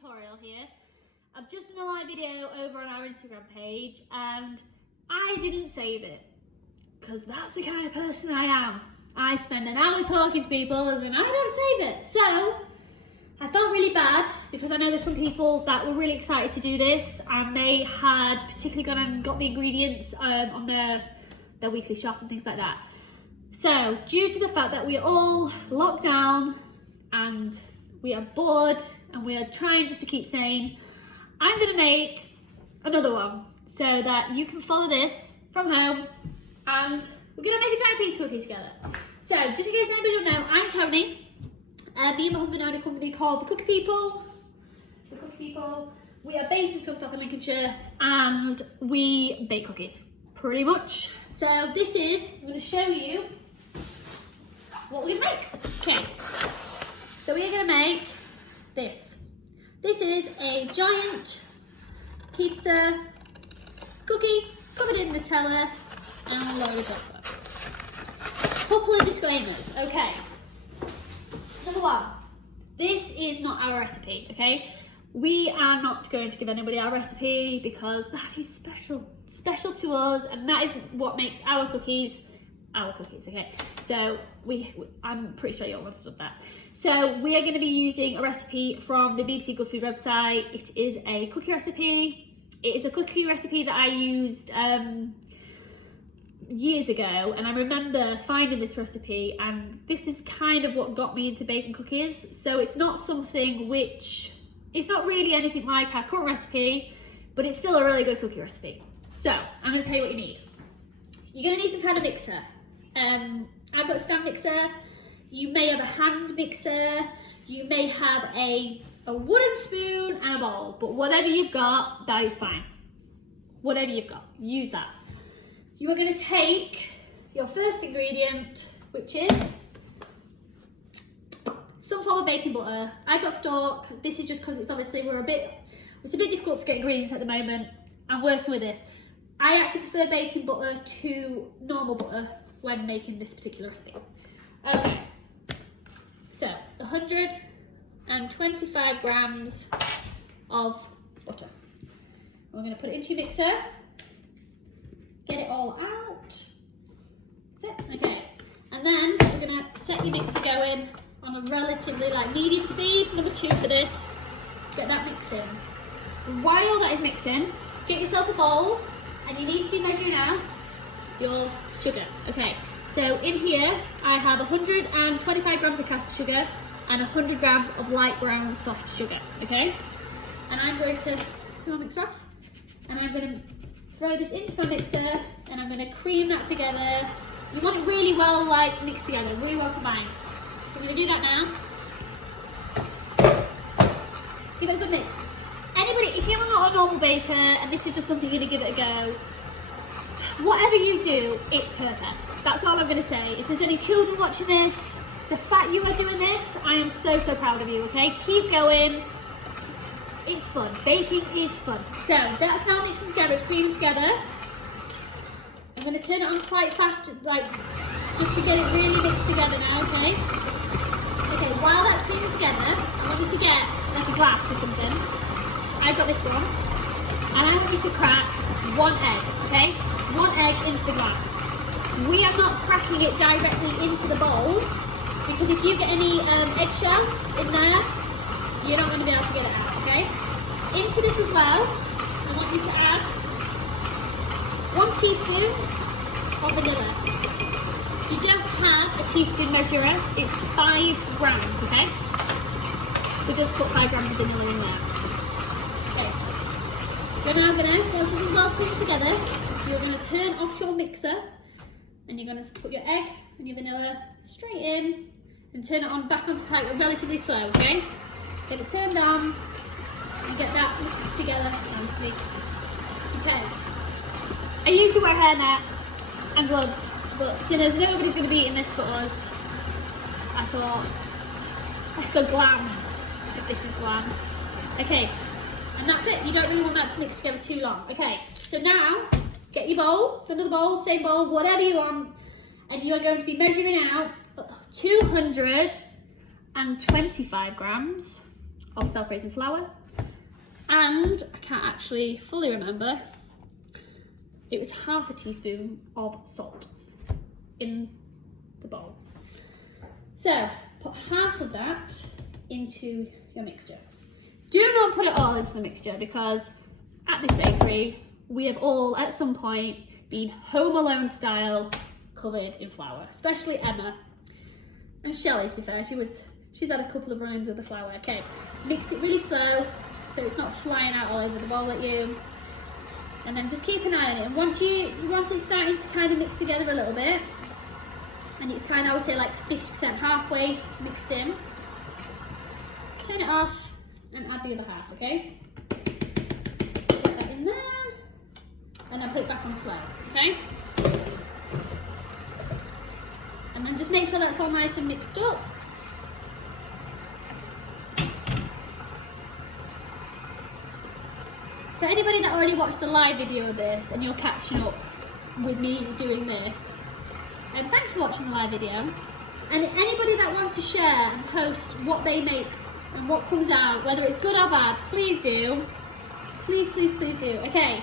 tutorial here. I've just done a live video over on our Instagram page and I didn't save it because that's the kind of person I am. I spend an hour talking to people and then I don't save it. So I felt really bad because I know there's some people that were really excited to do this and they had particularly gone and got the ingredients on their weekly shop and things like that. So due to the fact that we are all locked down and we are bored and we are trying just to keep sane, I'm going to make another one so that you can follow this from home and we're going to make a giant pizza cookie together. So just in case anybody don't know, I'm Tony. Me and my husband own a company called The Cookie People. The Cookie People. We are based in Scunthorpe in Lincolnshire and we bake cookies, pretty much. So this is, I'm going to show you what we're going to make. Okay, so we're going to make this. This is a giant pizza cookie covered in Nutella and a load of chocolate. Couple of disclaimers, okay. Number one, this is not our recipe, okay? We are not going to give anybody our recipe because that is special to us, and that is what makes our cookies, okay? So I'm pretty sure you all understood that. So we are going to be using a recipe from the BBC Good Food website. It is a cookie recipe. It is a cookie recipe that I used years ago, and I remember finding this recipe, and this is kind of what got me into baking cookies. So it's not something which, it's not really anything like our current recipe, but it's still a really good cookie recipe. So I'm going to tell you what you need. You're going to need some kind of mixer. I've got a stand mixer. You may have a hand mixer. You may have a wooden spoon and a bowl, but whatever you've got, that is fine. Whatever you've got, use that. You are going to take your first ingredient, which is some form of baking butter. I got Stork. This is just because it's obviously it's a bit difficult to get ingredients at the moment. I'm working with this. I actually prefer baking butter to normal butter when making this particular recipe. Okay, so 125 grams of butter. We're going to put it into your mixer. Get it all out. That's it. Okay. And then we're going to set your mixer going on a relatively medium speed. Number 2 for this. Get that mixing. While that is mixing, get yourself a bowl and you need to be measuring out your sugar. Okay. So in here I have 125 grams of caster sugar and 100 grams of light brown soft sugar. Okay. And I'm going to turn my mixer off and I'm going to throw this into my mixer and I'm going to cream that together. You want it really well mixed together, really well combined. So I'm going to do that now. Give it a good mix. Anybody, if you're not a normal baker and this is just something you're going to give it a go, whatever you do, it's perfect. That's all I'm going to say. If there's any children watching this, the fact you are doing this, I am so proud of you, okay? Keep going. It's fun. Baking is fun. So that's now mixed together, it's creaming together. I'm going to turn it on quite fast, just to get it really mixed together now, okay? Okay, while that's creaming together, I want you to get a glass or something. I got this one. And I want you to crack 1 egg, okay? 1 egg into the glass. We are not cracking it directly into the bowl, because if you get any eggshell in there, you're not going to be able to get it out, okay? Into this as well, I want you to add 1 teaspoon of vanilla. You don't have a teaspoon measurer, it's 5 grams, okay? We just put 5 grams of vanilla in there. Okay. You're now going to, once this is well creamed together, you're going to turn off your mixer and you're going to put your egg and your vanilla straight in and turn it on back onto relatively slow, okay? Get it turned on and get that mixed together nicely. Okay. I used a wet hairnet and gloves, but since nobody's going to be eating this for us, I thought, let's go glam, if this is glam. Okay, and that's it. You don't really want that to mix together too long. Okay, so now, get your bowl, another bowl, same bowl, whatever you want, and you are going to be measuring out 225 grams of self-raising flour, And I can't actually fully remember, it was half a teaspoon of salt in the bowl. So put half of that into your mixture. Do not put it all into the mixture, because at this bakery we have all at some point been Home Alone style covered in flour, especially Emma and Shelley, to be fair. She's had a couple of run-ins with the flour. Okay, mix it really slow so it's not flying out all over the bowl at you, and then just keep an eye on it. And once it's starting to kind of mix together a little bit, and it's kind of, I would say, like 50% halfway mixed in, turn it off and add the other half. Okay, put that in there and then put it back on slow. Okay, and then just make sure that's all nice and mixed up. For anybody that already watched the live video of this and you're catching up with me doing this, and thanks for watching the live video. And anybody that wants to share and post what they make and what comes out, whether it's good or bad, please do. Please, please, please do. Okay,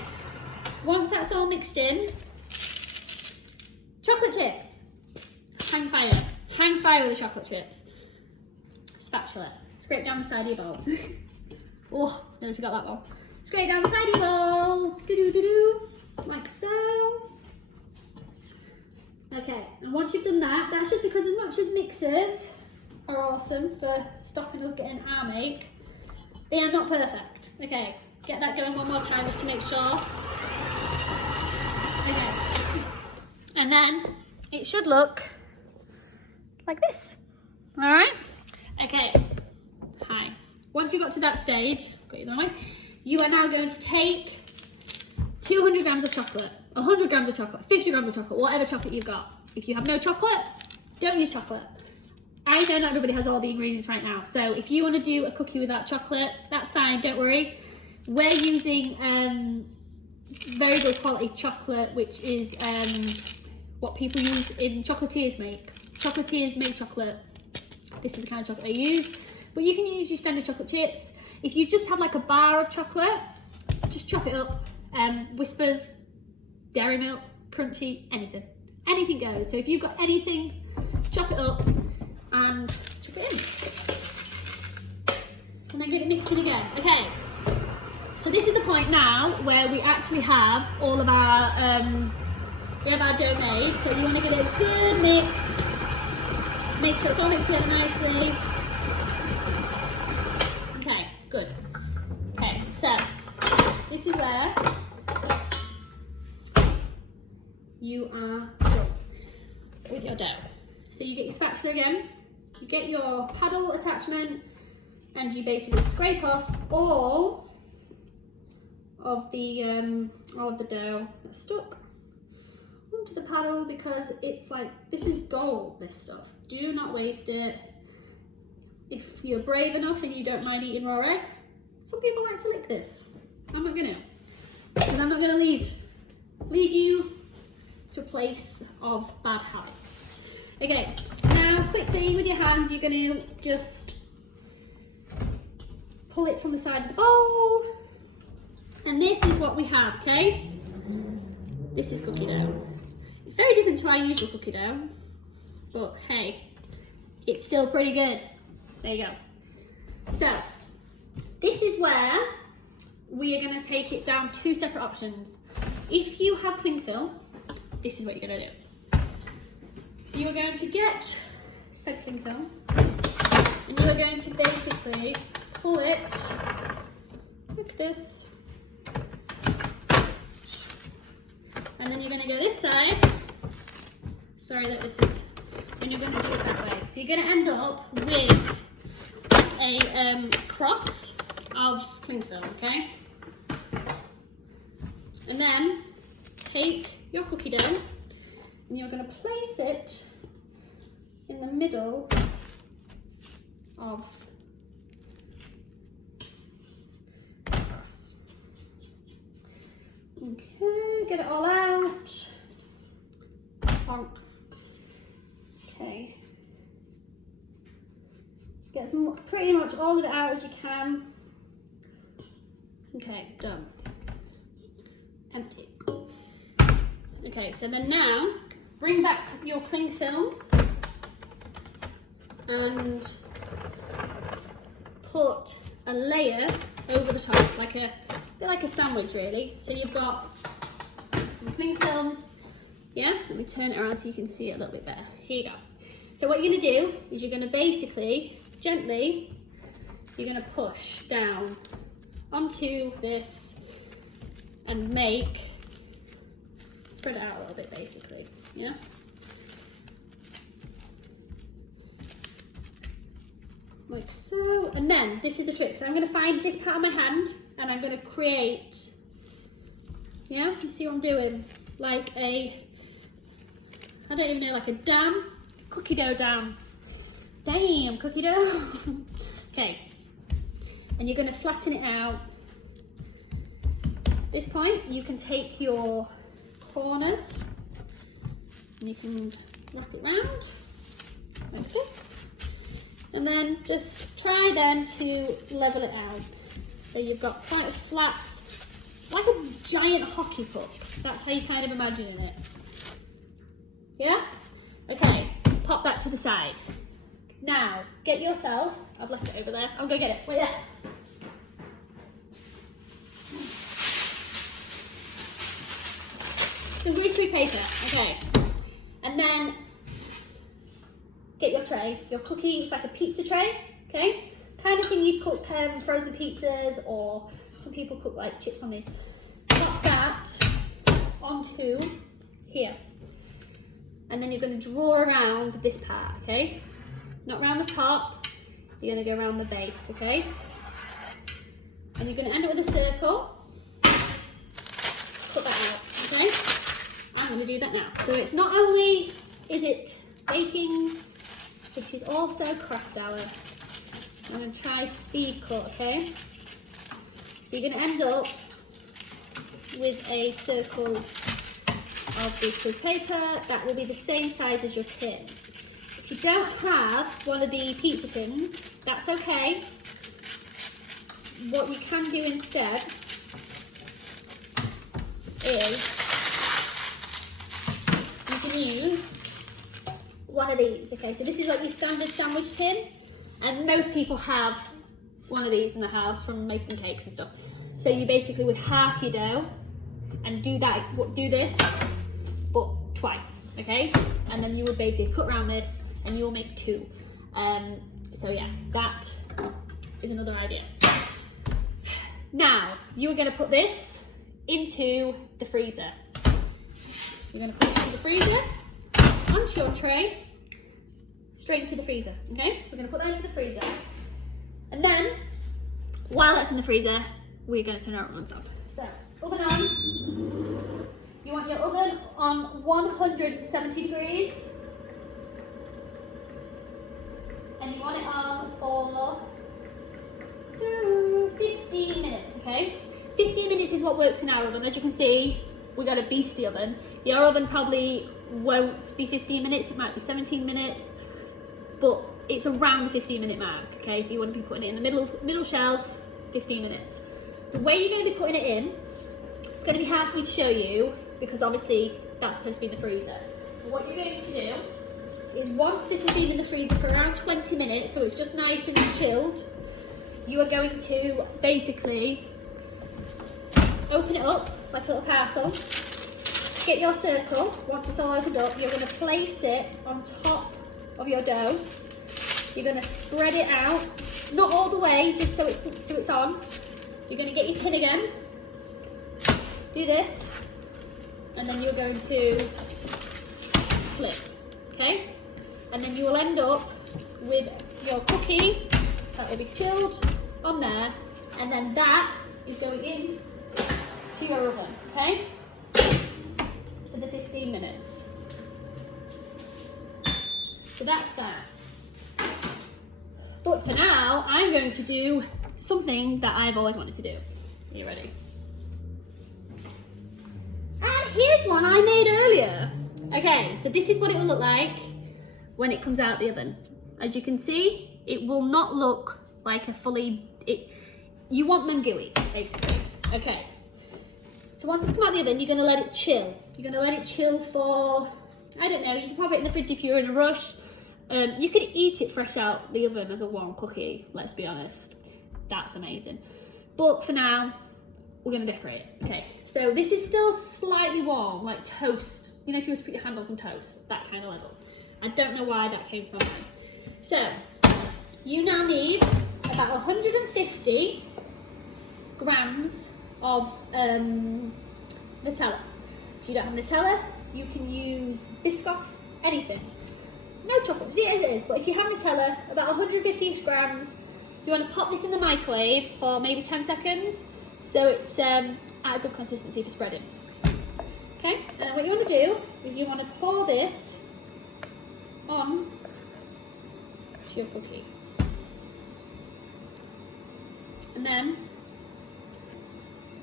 once that's all mixed in, chocolate chips. Hang fire. Hang fire with the chocolate chips. Spatula. Scrape down the side of your bowl. Oh, nearly forgot that bowl. Scrape down the side of your bowl. Do-do-do-do. Like so. Okay, and once you've done that, that's just because as much as mixers are awesome for stopping us getting our make, they are not perfect. Okay, get that going one more time just to make sure. Okay, and then it should look like this. All right. Okay. Hi. Once you got to that stage, got you the way. You are now going to take 200 grams of chocolate, 100 grams of chocolate, 50 grams of chocolate, whatever chocolate you've got. If you have no chocolate, don't use chocolate. I know not everybody has all the ingredients right now, so if you want to do a cookie without chocolate, that's fine, don't worry. We're using very good quality chocolate, which is what people use in chocolatiers make. Chocolatiers make chocolate. This is the kind of chocolate they use. But you can use your standard chocolate chips. If you just have like a bar of chocolate, just chop it up. Whispers, Dairy Milk, Crunchy, anything. Anything goes. So if you've got anything, chop it up and chuck it in. And then get it mixing again. Okay. So this is the point now where we actually have all of our dough made. So you want to give it a good mix. Make sure it's all mixed together nicely. Okay, good. Okay, so this is where you are done with your dough. So you get your spatula again, you get your paddle attachment, and you basically scrape off all of the dough that's stuck onto the paddle, because it's like, this is gold, this stuff. Do not waste it. If you're brave enough and you don't mind eating raw egg, some people like to lick this. I'm not gonna, because I'm not gonna lead you to a place of bad habits. Okay, now quickly with your hand, you're gonna just pull it from the side of the bowl. And this is what we have, okay? This is cookie dough. It's very different to our usual cookie dough, but hey, it's still pretty good. There you go. So, this is where we are going to take it down two separate options. If you have cling film, this is what you're going to do. You are going to get said cling film, and you are going to basically pull it like this. And then you're going to go this side. Sorry that this is, and you're going to do it that way. So you're going to end up with a cross of cling film, okay? And then take your cookie dough and you're going to place it in the middle of the cross. Okay, get it all out. Bonk. Okay. Get pretty much all of it out as you can. Okay, done. Empty. Okay, so then now bring back your cling film and put a layer over the top, like a bit like a sandwich really. So you've got some cling film. Yeah, let me turn it around so you can see it a little bit better. Here you go. So what you're going to do is you're going to basically, gently, you're going to push down onto this and spread it out a little bit basically, yeah? Like so. And then, this is the trick. So I'm going to find this part of my hand and I'm going to create, yeah, you see what I'm doing? Like a, I don't even know, like a dam, cookie dough dam. Damn, cookie dough. Okay, and you're going to flatten it out. At this point, you can take your corners and you can wrap it round like this. And then just try then to level it out. So you've got quite a flat, like a giant hockey puck. That's how you kind of imagining it. Yeah? Okay, pop that to the side. Now, get yourself, I've left it over there, I'll go get it, wait there. Some greaseproof paper, okay. And then, get your tray, your cookie, it's like a pizza tray, okay? Kind of thing you cook frozen pizzas, or some people cook like chips on these. Pop that onto here. And then you're going to draw around this part, okay? Not around the top, you're going to go around the base, okay? And you're going to end up with a circle. Cut that out, okay? I'm going to do that now. So it's not only is it baking, it is also craft hour. I'm going to try speed cut, okay? So you're going to end up with a circle of greaseproof paper that will be the same size as your tin. If you don't have one of the pizza tins, that's okay. What you can do instead is you can use one of these. Okay, so this is like your standard sandwich tin, and most people have one of these in the house from making cakes and stuff. So you basically would half your dough and do this, but twice, okay? And then you would basically cut around this and you will make two. So yeah, that is another idea. Now, you're gonna put this into the freezer. You're gonna put it into the freezer, onto your tray, straight into the freezer, okay? So we're gonna put that into the freezer. And then, while that's in the freezer, we're gonna turn our ovens up. So, oven on. You want your oven on 170 degrees. And you want it on for 15 minutes, okay? 15 minutes is what works in our oven. As you can see, we got a beastie oven. Your oven probably won't be 15 minutes, it might be 17 minutes, but it's around the 15-minute mark, okay? So you want to be putting it in the middle shelf, 15 minutes. The way you're going to be putting it in, it's going to be hard for me to show you, because obviously that's supposed to be in the freezer. But what you're going to do is, once this has been in the freezer for around 20 minutes, so it's just nice and chilled, you are going to basically open it up like a little parcel, get your circle. Once it's all opened up, you're going to place it on top of your dough. You're going to spread it out, not all the way, just so it's on. You're going to get your tin again, do this, and then you're going to flip, okay? And then you will end up with your cookie that will be chilled on there, and then that is going in to your oven, okay? For the 15 minutes. So that's that. But for now, I'm going to do something that I've always wanted to do. Are you ready? And here's one I made earlier. Okay, so this is what it will look like when it comes out of the oven. As you can see, it will not look like a fully, you want them gooey, basically. Okay. So once it's come out of the oven, you're going to let it chill. You're going to let it chill for, I don't know, you can pop it in the fridge if you're in a rush. You could eat it fresh out the oven as a warm cookie, let's be honest. That's amazing. But for now, we're going to decorate. Okay, so this is still slightly warm, like toast. You know, if you were to put your hand on some toast, that kind of level. I don't know why that came to my mind. So, you now need about 150 grams of Nutella. If you don't have Nutella, you can use Biscoff, anything. No chocolate, just eat it as it is. But if you have Nutella, about 150 grams, you want to pop this in the microwave for maybe 10 seconds, so it's at a good consistency for spreading. Okay, and then what you want to do is you want to pour this on to your cookie. And then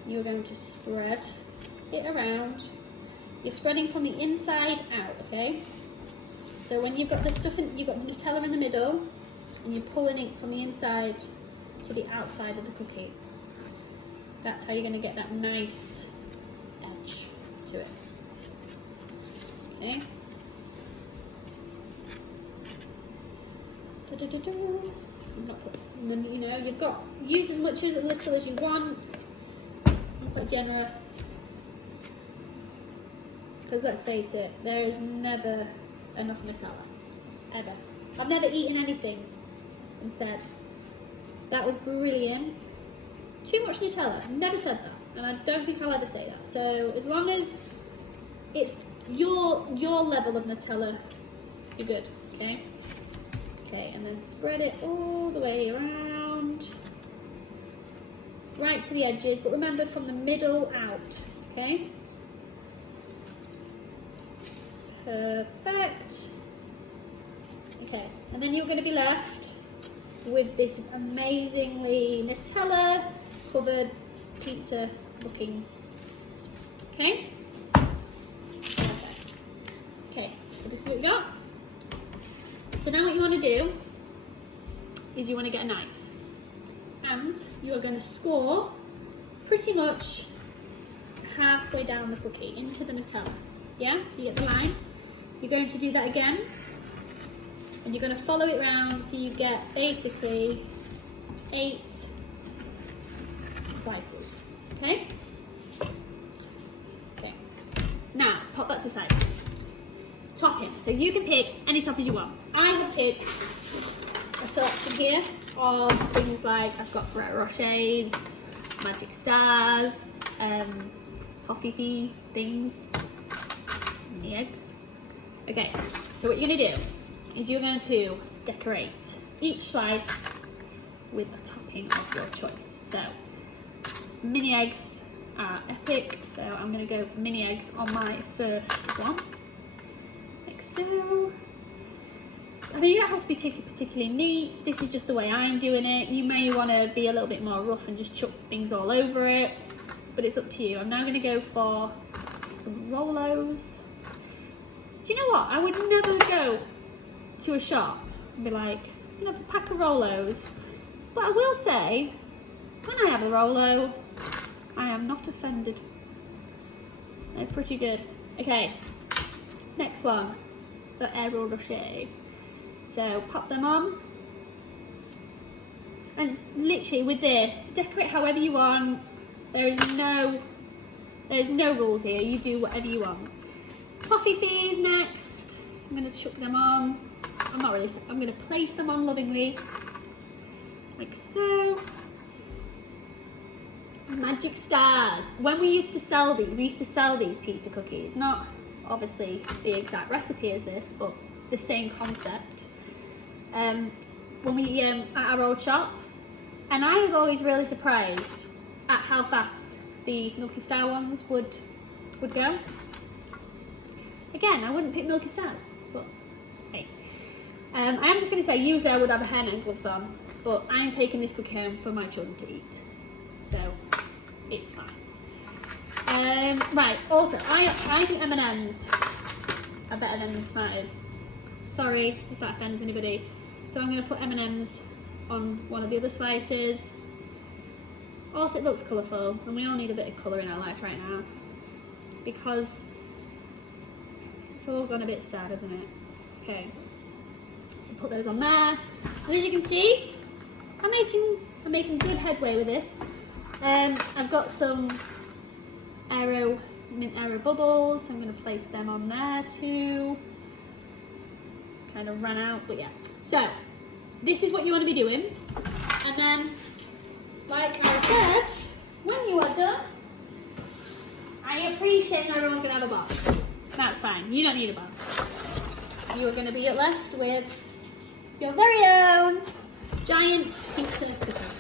you're going to spread it around. You're spreading from the inside out, okay? So when you've got the stuff in, you've got the Nutella in the middle, and you're pulling it from the inside to the outside of the cookie. That's how you're going to get that nice edge to it. Okay. And then, you know, you've got, use as much as little as you want. I'm quite generous, because let's face it, there is never enough Nutella, ever. I've never eaten anything and said, that was brilliant, too much Nutella. I've never said that, and I don't think I'll ever say that. So as long as it's your level of Nutella, you're good, okay? Okay, and then spread it all the way around, right to the edges, but remember from the middle out, okay? Perfect. Okay, and then you're going to be left with this amazingly Nutella covered pizza looking, okay? Perfect. Okay, so this is what we got. So now what you want to do is you want to get a knife, and you are going to score pretty much halfway down the cookie into the Nutella. Yeah, so you get the line. You're going to do that again, and you're going to follow it round so you get basically 8 slices. Okay? Okay. Now, pop that to the side. Topping. So you can pick any toppings you want. I have picked a selection here of things like, I've got Ferrero Rochers, Magic Stars, toffee things, and the eggs. Okay, so what you're going to do is you're going to decorate each slice with a topping of your choice. So, mini eggs are epic, so I'm going to go for mini eggs on my first one. Like so. I mean, you don't have to be particularly neat. This is just the way I'm doing it. You may want to be a little bit more rough and just chuck things all over it, but it's up to you. I'm now going to go for some Rolos. Do you know what? I would never go to a shop and be like, you know, a pack of Rolos. But I will say, when I have a Rolo, I am not offended. They're pretty good. Okay, next one, the Ferrero Rocher. So pop them on, and literally with this, decorate however you want. There's no rules here. You do whatever you want. Toffees next. I'm going to chuck them on. I'm going to place them on lovingly, like so. Magic Stars. When we used to sell these pizza cookies. Not obviously the exact recipe as this, but the same concept. When we at our old shop, and I was always really surprised at how fast the Milky Star ones would go. Again, I wouldn't pick Milky Stars, but hey. I am just going to say, usually I would have a hairnet gloves on, but I am taking this cookie home for my children to eat, so it's fine. Right, also, I think M&Ms are better than Smarties. Sorry if that offends anybody. So I'm going to put M&Ms on one of the other slices. Also, it looks colourful, and we all need a bit of colour in our life right now, because it's all gone a bit sad, isn't it? Okay, so put those on there, and as you can see, I'm making good headway with this. I've got some mint aero bubbles, so I'm going to place them on there too. Kind of ran out, but yeah. So, this is what you want to be doing, and then, like I said, when you are done, I appreciate everyone's going to have a box. That's fine, you don't need a box. You are going to be left with your very own giant pizza cookie.